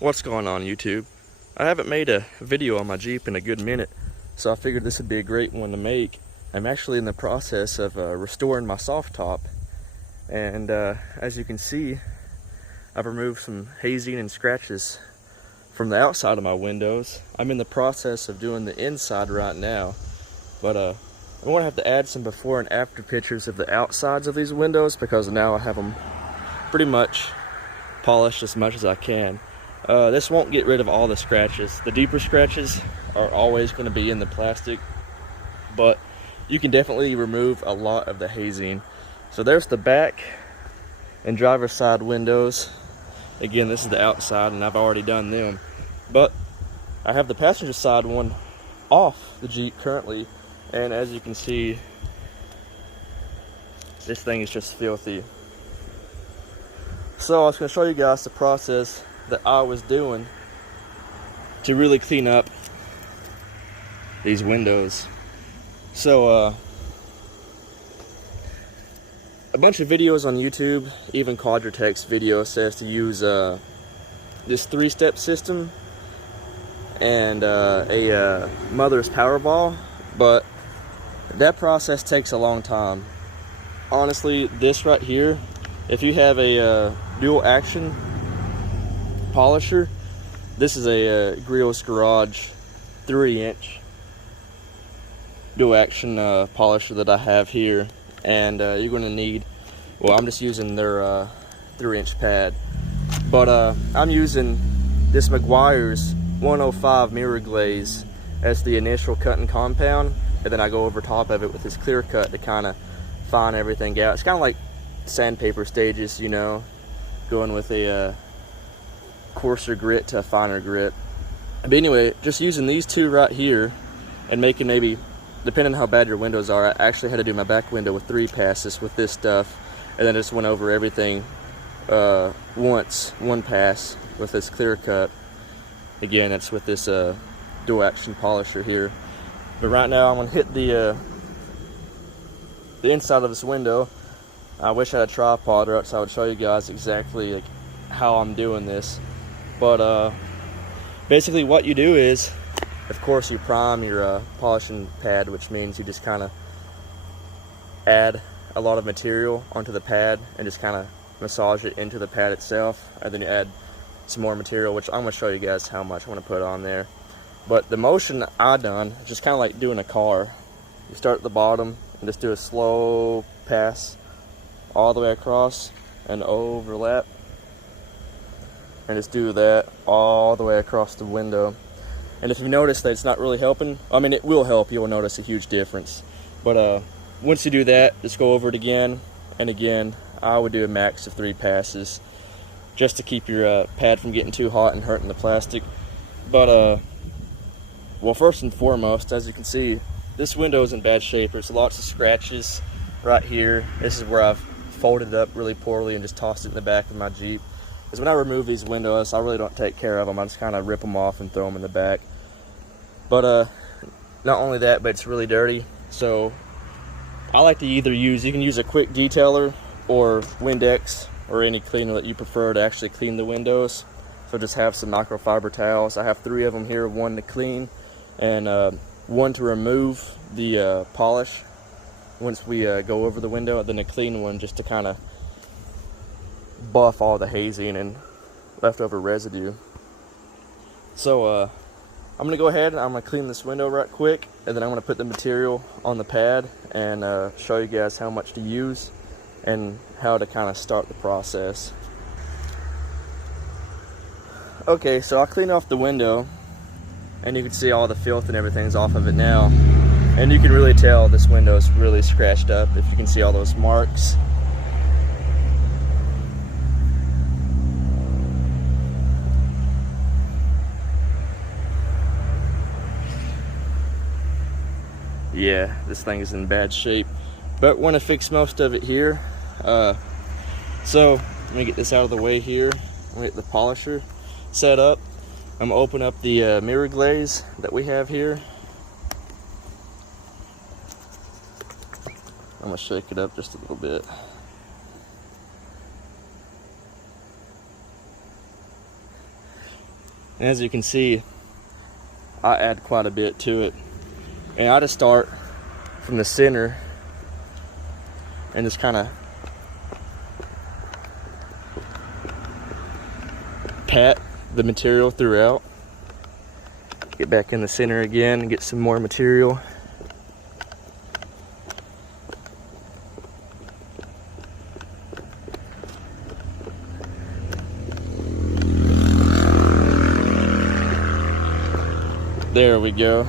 What's going on, YouTube? I haven't made a video on my Jeep in a good minute, so I figured this would be a great one to make. I'm actually in the process of restoring my soft top, and as you can see, I've removed some hazing and scratches from the outside of my windows. I'm in the process of doing the inside right now, but I'm going to have to add some before and after pictures of the outsides of these windows, because now I have them pretty much polished as much as I can. This won't get rid of all the scratches. The deeper scratches are always going to be in the plastic, but you can definitely remove a lot of the hazing. So there's the back and driver's side windows. Again, this is the outside, and I've already done them. But I have the passenger side one off the Jeep currently, and as you can see, this thing is just filthy. So I was going to show you guys the process that I was doing to really clean up these windows. So a bunch of videos on YouTube, even Quadratech's video, says to use this 3-step system and a mother's Powerball, but that process takes a long time. Honestly, this right here, if you have a dual action polisher, this is a Griots Garage 3-inch dual action polisher that I have here, and you're going to need, well, I'm just using their 3-inch pad, but I'm using this Meguairs 105 mirror glaze as the initial cutting compound, and then I go over top of it with this clear cut to kind of fine everything out. It's kind of like sandpaper stages, you know, going with a coarser grit to a finer grit. But anyway, just using these two right here and making, maybe depending on how bad your windows are, I actually had to do my back window with 3 passes with this stuff, and then I just went over everything one pass with this clear cut. Again, it's with this dual action polisher here. But right now I'm gonna hit the inside of this window. I wish I had a tripod, or else I would show you guys exactly like how I'm doing this. But basically what you do is, of course, you prime your polishing pad, which means you just kind of add a lot of material onto the pad and just kind of massage it into the pad itself, and then you add some more material, which I'm going to show you guys how much I want to put on there. But the motion I done is just kind of like doing a car. You start at the bottom and just do a slow pass all the way across and overlap, and just do that all the way across the window. And if you notice that it's not really helping, I mean, it will help. You'll notice a huge difference. But once you do that, just go over it again and again. I would do a max of 3 passes just to keep your pad from getting too hot and hurting the plastic. But well, first and foremost, as you can see, this window is in bad shape. There's lots of scratches right here. This is where I've folded it up really poorly and just tossed it in the back of my Jeep. Because when I remove these windows, I really don't take care of them. I just kind of rip them off and throw them in the back. But not only that, but it's really dirty. So I like to either use, you can use a quick detailer or Windex or any cleaner that you prefer to actually clean the windows. So just have some microfiber towels. I have 3 of them here, 1 to clean and 1 to remove the polish once we go over the window, and then a clean one just to kind of buff all the hazing and leftover residue. So I'm going to go ahead and I'm going to clean this window right quick, and then I'm going to put the material on the pad and show you guys how much to use and how to kind of start the process. Okay, so I'll clean off the window, and you can see all the filth and everything's off of it now. And you can really tell this window is really scratched up if you can see all those marks. Yeah, this thing is in bad shape, but want to fix most of it here. So let me get this out of the way here. I'm gonna get the polisher set up. I'm gonna open up the mirror glaze that we have here. I'm gonna shake it up just a little bit. And as you can see, I add quite a bit to it. And I just start from the center and just kind of pat the material throughout. Get back in the center again and get some more material. There we go.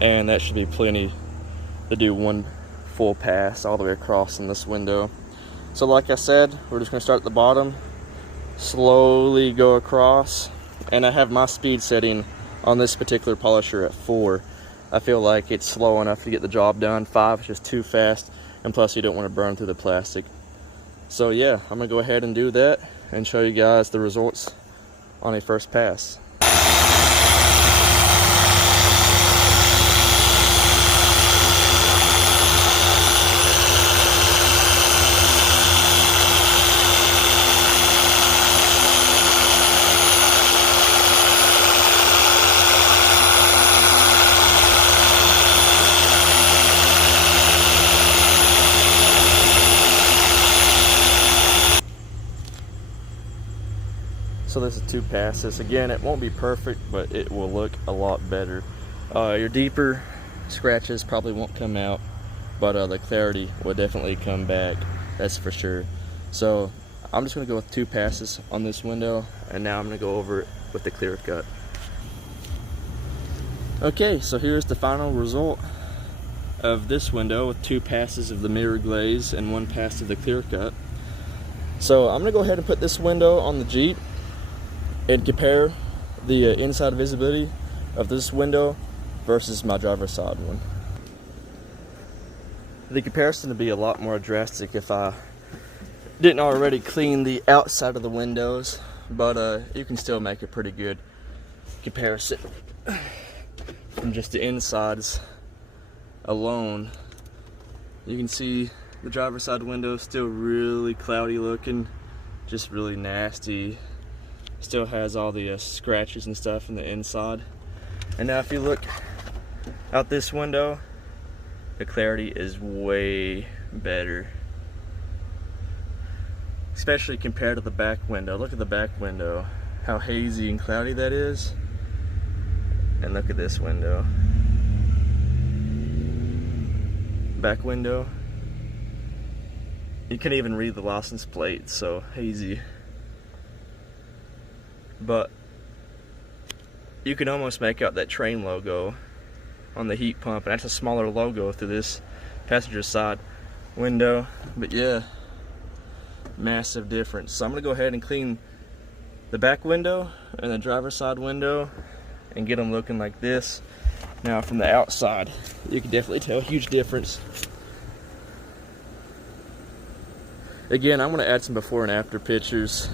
And that should be plenty to do one full pass all the way across in this window. So like I said, we're just going to start at the bottom, slowly go across, and I have my speed setting on this particular polisher at 4. I feel like it's slow enough to get the job done. 5 is just too fast, and plus you don't want to burn through the plastic. So yeah, I'm going to go ahead and do that and show you guys the results on a first pass. So this is 2 passes. Again, it won't be perfect, but it will look a lot better. Your deeper scratches probably won't come out, but the clarity will definitely come back, that's for sure. So I'm just going to go with 2 passes on this window, and now I'm going to go over it with the clear cut. Okay, so here's the final result of this window with 2 passes of the mirror glaze and 1 pass of the clear cut. So I'm going to go ahead and put this window on the Jeep and compare the inside visibility of this window versus my driver's side one. The comparison would be a lot more drastic if I didn't already clean the outside of the windows, but you can still make a pretty good comparison from just the insides alone. You can see the driver's side window is still really cloudy looking, just really nasty. Still has all the scratches and stuff in the inside. And now if you look out this window, the clarity is way better, especially compared to the back window. Look at the back window, how hazy and cloudy that is, and look at this window. Back window, you can't even read the license plate, it's so hazy. But you can almost make out that train logo on the heat pump, and that's a smaller logo through this passenger side window. But yeah, massive difference. So I'm gonna go ahead and clean the back window and the driver's side window and get them looking like this. Now from the outside, you can definitely tell a huge difference. Again, I'm gonna add some before and after pictures,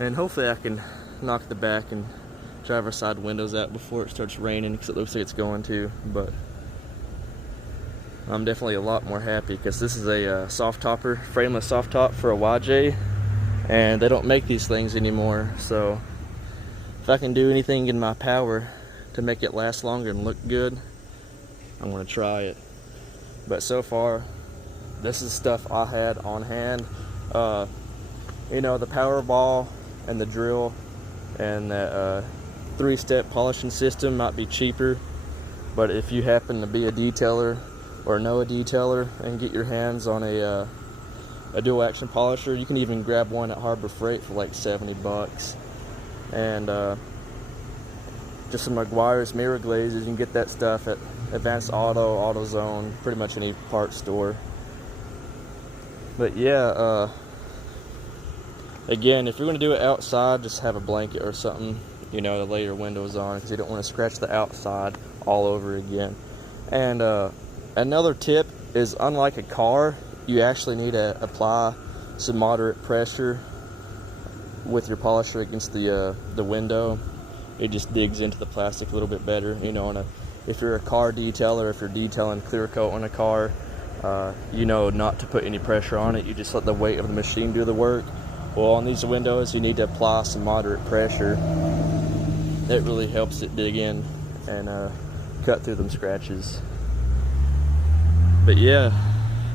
and hopefully I can knock the back and driver's side windows out before it starts raining, because it looks like it's going to. But I'm definitely a lot more happy because this is a Softopper, frameless soft top for a YJ, and they don't make these things anymore. So if I can do anything in my power to make it last longer and look good, I'm going to try it. But so far, this is stuff I had on hand. You know, the power ball and the drill and that 3-step polishing system might be cheaper, but if you happen to be a detailer or know a detailer and get your hands on a dual action polisher, you can even grab one at Harbor Freight for like 70 bucks. And just some Meguairs mirror glazes, you can get that stuff at Advanced Auto, AutoZone, pretty much any parts store. But yeah, again, if you're going to do it outside, just have a blanket or something, you know, to lay your windows on, because you don't want to scratch the outside all over again. And another tip is, unlike a car, you actually need to apply some moderate pressure with your polisher against the window. It just digs into the plastic a little bit better. You know, if you're a car detailer, if you're detailing clear coat on a car, you know not to put any pressure on it. You just let the weight of the machine do the work. Well, on these windows, you need to apply some moderate pressure. it really helps it dig in and cut through them scratches. But yeah,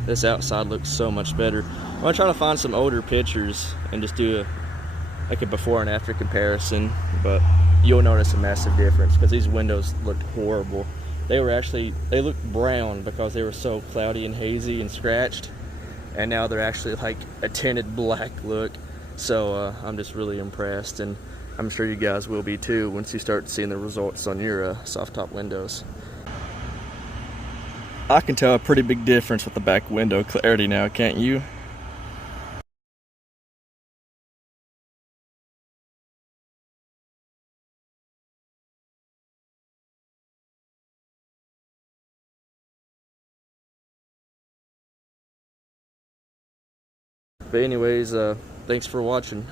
this outside looks so much better. I'm gonna try to find some older pictures and just do like a before and after comparison, but you'll notice a massive difference because these windows looked horrible. They looked brown because they were so cloudy and hazy and scratched, and now they're actually like a tinted black look. So I'm just really impressed, and I'm sure you guys will be too once you start seeing the results on your soft top windows. I can tell a pretty big difference with the back window clarity now, can't you? But anyways, thanks for watching.